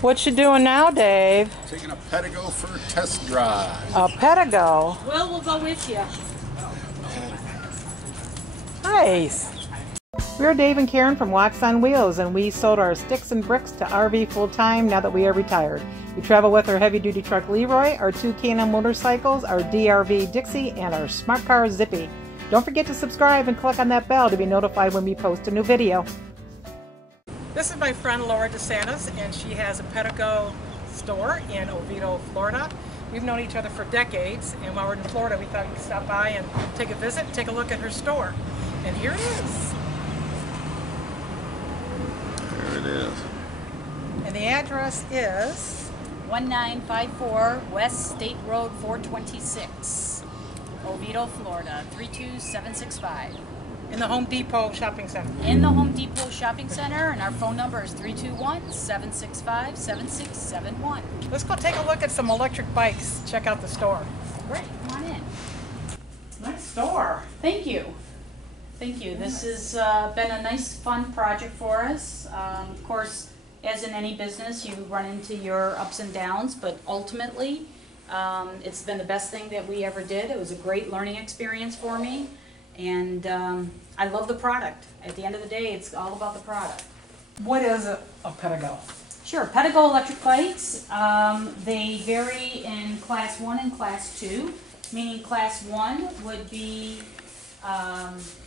What you doing now, Dave? Taking a Pedego for a test drive. A Pedego? We'll go with you. Nice. We're Dave and Karen from Wax on Wheels, and we sold our sticks and bricks to RV full-time now that we are retired. We travel with our heavy-duty truck Leroy, our two K&M motorcycles, our DRV Dixie, and our smart car Zippy. Don't forget to subscribe and click on that bell to be notified when we post a new video. This is my friend Laura DeSantis, and she has a Pedego store in Oviedo, Florida. We've known each other for decades, and while we're in Florida, we thought we'd stop by and take a visit and take a look at her store. And here it is. There it is. And the address is 1954 West State Road 426, Oviedo, Florida 32765. in the Home Depot Shopping Center. In the Home Depot Shopping Center, and our phone number is 321-765-7671. Let's go take a look at some electric bikes. Check out the store. Great, come on in. Nice store. Thank you. Thank you. This has been a nice, fun project for us. Of course, as in any business, you run into your ups and downs, but ultimately, it's been the best thing that we ever did. It was a great learning experience for me, and I love the product. At the end of the day, it's all about the product. What is a Pedego? Sure, Pedego electric bikes, they vary in class 1 and class 2, meaning class 1 would be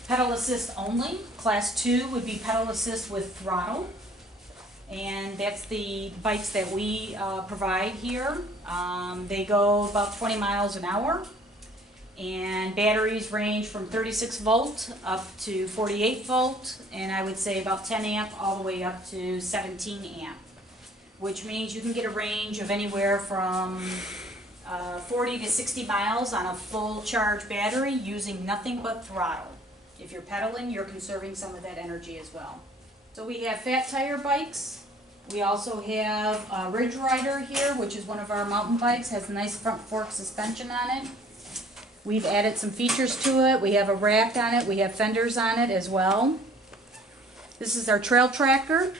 pedal assist only, class 2 would be pedal assist with throttle, and that's the bikes that we provide here. They go about 20 miles an hour, and batteries range from 36 volt up to 48 volt, and I would say about 10 amp all the way up to 17 amp, which means you can get a range of anywhere from 40 to 60 miles on a full charge battery using nothing but throttle. If you're pedaling, you're conserving some of that energy as well. So we have fat tire bikes. We also have a Ridge Rider here, which is one of our mountain bikes, has a nice front fork suspension on it. We've added some features to it. We have a rack on it. We have fenders on it as well. This is our trail tractor,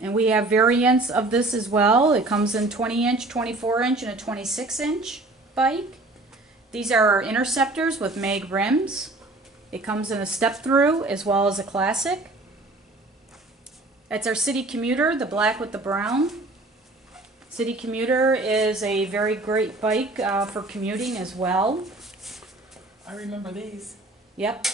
and we have variants of this as well. It comes in 20-inch, 24-inch, and a 26-inch bike. These are our Interceptors with mag rims. It comes in a step-through as well as a classic. That's our City Commuter, the black with the brown. City Commuter is a very great bike for commuting as well. I remember these. Yep.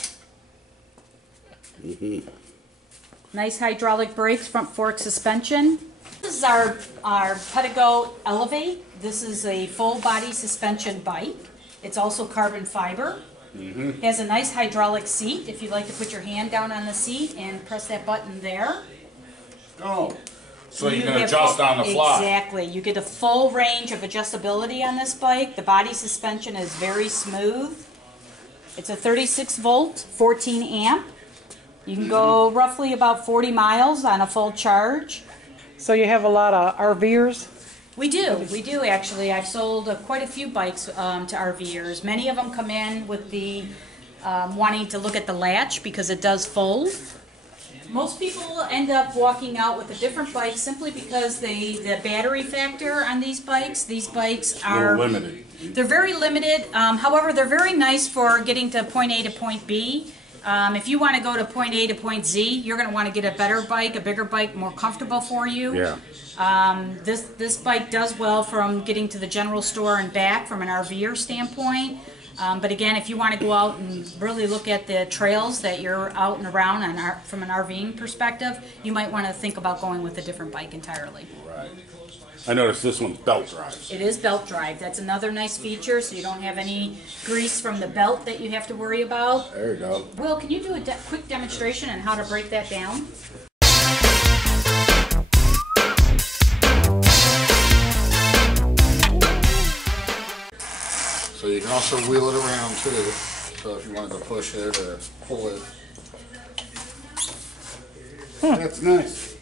Nice hydraulic brakes, front fork suspension. This is our Pedego Elevate. This is a full body suspension bike. It's also carbon fiber. It has a nice hydraulic seat if you'd like to put your hand down on the seat and press that button there. Oh, so you can adjust on the fly. Exactly. You get a full range of adjustability on this bike. The body suspension is very smooth. It's a 36 volt, 14 amp. You can go roughly about 40 miles on a full charge. So you have a lot of RVers? We do actually. I've sold quite a few bikes to RVers. Many of them come in with the wanting to look at the latch because it does fold. Most people end up walking out with a different bike simply because the battery factor on these bikes are limited. They're very limited. However, they're very nice for getting to point A to point B. If you want to go to point A to point Z, you're going to want to get a better bike, a bigger bike, more comfortable for you. Yeah. This bike does well from getting to the general store and back from an RVer standpoint. But again, if you want to go out and really look at the trails that you're out and around from an RVing perspective, you might want to think about going with a different bike entirely. Right. I noticed this one's belt drive. It is belt drive. That's another nice feature, so you don't have any grease from the belt that you have to worry about. There you go. Will, can you do a quick demonstration on how to break that down? So you can also wheel it around too. So if you wanted to push it or pull it. That's nice.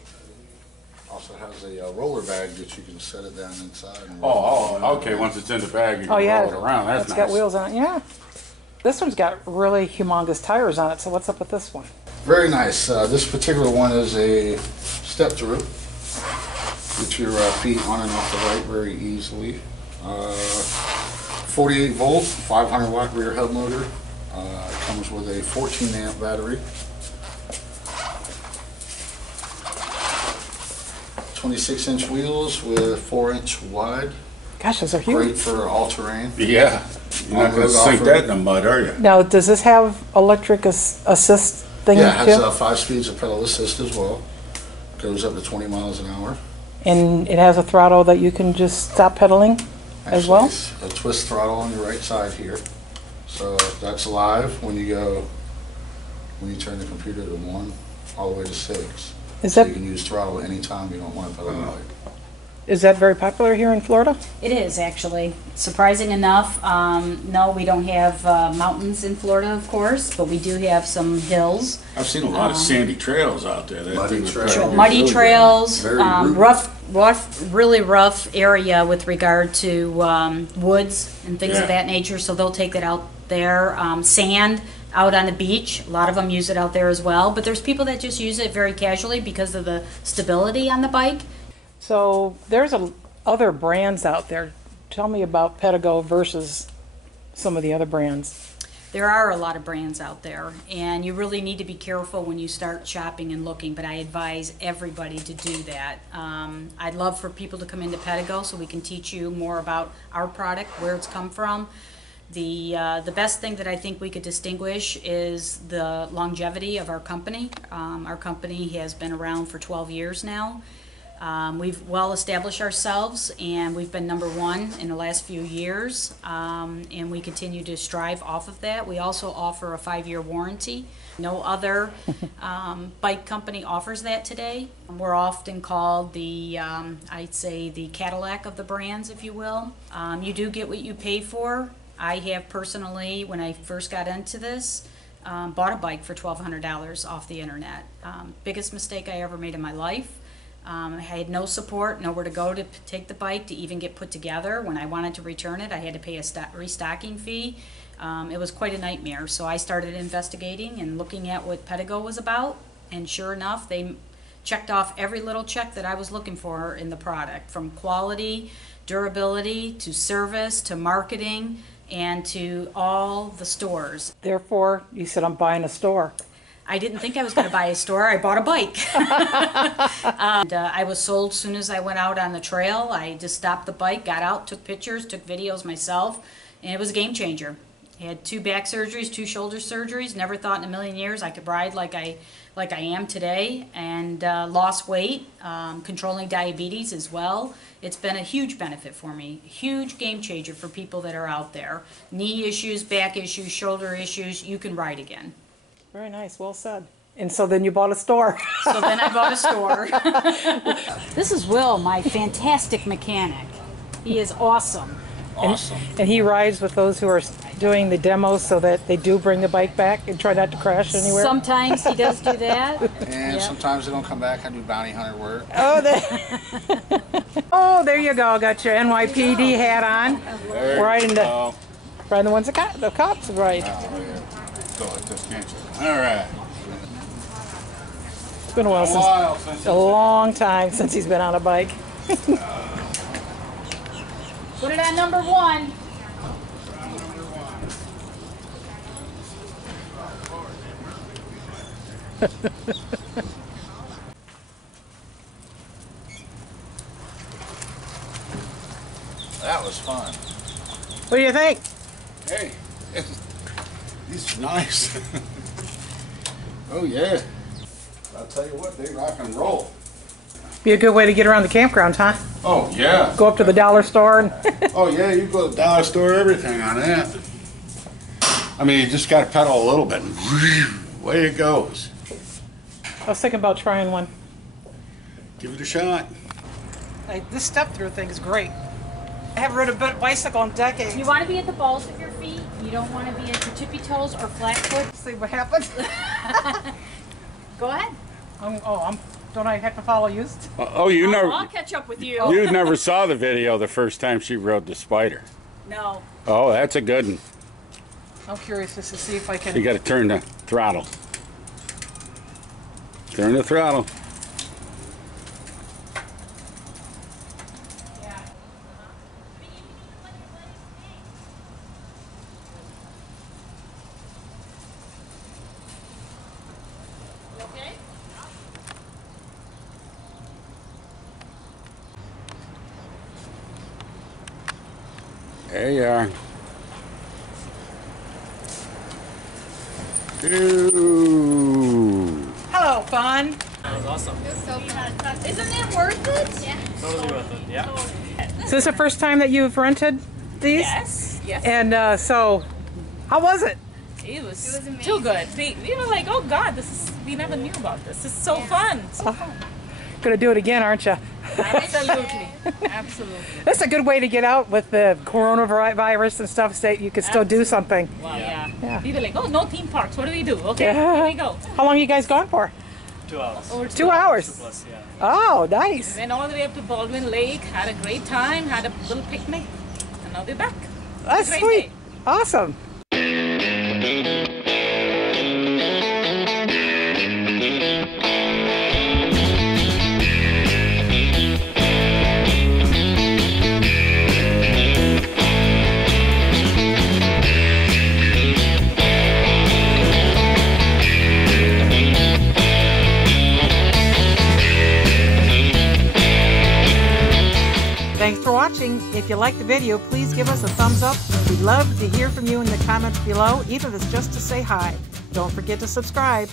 Also has a roller bag that you can set it down inside. And Okay. Once it's in the bag, you can roll it around. That's nice. It's got wheels on it, yeah. This one's got really humongous tires on it, so what's up with this one? Very nice. This particular one is a step through. You get your feet on and off the bike very easily. 48 volt, 500 watt rear hub motor. It comes with a 14 amp battery. 26-inch wheels with 4-inch wide. Gosh, those are huge. Great for all-terrain. Yeah. You're not going to sink that in the mud, are you? Now, does this have electric assist thing? Yeah, it has too? 5 speeds of pedal assist as well. Goes up to 20 miles an hour. And it has a throttle that you can just stop pedaling as well? It's a twist throttle on your right side here. So that's live when you turn the computer to 1 all the way to 6. So you can use throttle anytime you don't want to pedal the bike. Is that very popular here in Florida? It is, actually. Surprising enough, no, we don't have mountains in Florida, of course, but we do have some hills. I've seen a lot of sandy trails out there. Muddy trails, really rough area with regard to woods and things of that nature, so they'll take it out there. Sand out on the beach, a lot of them use it out there as well, but there's people that just use it very casually because of the stability on the bike. So there's other brands out there. Tell me about Pedego versus some of the other brands. There are a lot of brands out there, and you really need to be careful when you start shopping and looking, but I advise everybody to do that. I'd love for people to come into Pedego so we can teach you more about our product, where it's come from. The best thing that I think we could distinguish is the longevity of our company. Our company has been around for 12 years now. We've well established ourselves, and we've been #1 in the last few years, and we continue to strive off of that. We also offer a 5-year warranty. No other bike company offers that today. We're often called the, I'd say, the Cadillac of the brands, if you will. You do get what you pay for. I have personally, when I first got into this, bought a bike for $1,200 off the internet. Biggest mistake I ever made in my life. I had no support, nowhere to go to take the bike to even get put together. When I wanted to return it, I had to pay a restocking fee. It was quite a nightmare. So I started investigating and looking at what Pedego was about, and sure enough, they checked off every little check that I was looking for in the product, from quality, durability, to service, to marketing, and to all the stores. Therefore, you said, I'm buying a store. I didn't think I was going to buy a store. I bought a bike. And I was sold as soon as I went out on the trail. I just stopped the bike, got out, took pictures, took videos myself, and it was a game changer. I had 2 back surgeries, 2 shoulder surgeries. Never thought in a million years I could ride like I am today, and lost weight, controlling diabetes as well. It's been a huge benefit for me, huge game changer for people that are out there. Knee issues, back issues, shoulder issues, you can ride again. Very nice, well said. And so then you bought a store. So then I bought a store. This is Will, my fantastic mechanic. He is awesome. Awesome. And he rides with those who are doing the demos so that they do bring the bike back and try not to crash anywhere? Sometimes he does do that. And sometimes they don't come back. I do bounty hunter work. Oh, oh, there you go. Got your NYPD hat on. Riding the ones that the cops ride. Oh, yeah. Go like this, can't you? All right. It's been a while since a long time since he's been on a bike. Put it on #1. That was fun. What do you think? Hey, it's nice. Oh yeah. I'll tell you what, they rock and roll. Be a good way to get around the campground, huh? Oh yeah. Go up to the dollar store and Oh yeah, you go to the dollar store, everything on that. I mean, you just got to pedal a little bit, and away it goes. I was thinking about trying one. Give it a shot. This step-through thing is great. I haven't ridden a bicycle in decades. You want to be at the balls of your feet. You don't want to be at your tippy toes or flat foot. See what happens. Go ahead. Don't I have to follow you? I'll catch up with you. You never saw the video the first time she rode the Spider. No. Oh, that's a good one. I'm curious just to see if I can. You got to turn the throttle. Turn the throttle. There you are. Ooh. Hello, fun. That was awesome. It was so fun. Isn't it worth it? Yeah. Totally worth it. Yeah. Is this the first time that you've rented these? Yes, yes. And so, how was it? It was amazing. too good. We were like, oh God, we never knew about this. It's so fun. So fun. Gonna do it again, aren't you? Absolutely. Absolutely. That's a good way to get out with the coronavirus and stuff, so you can still do something. Wow, yeah. Yeah. People are like, oh, no theme parks. What do we do? Okay, Yeah. here we go. How long you guys gone for? 2 hours. Over 2 hours. Plus, yeah. Oh, nice. Went all the way up to Baldwin Lake, had a great time, had a little picnic, and now we're back. That's Great sweet. day. Awesome. Thanks for watching. If you liked the video, please give us a thumbs up. We'd love to hear from you in the comments below, even if it's just to say hi. Don't forget to subscribe.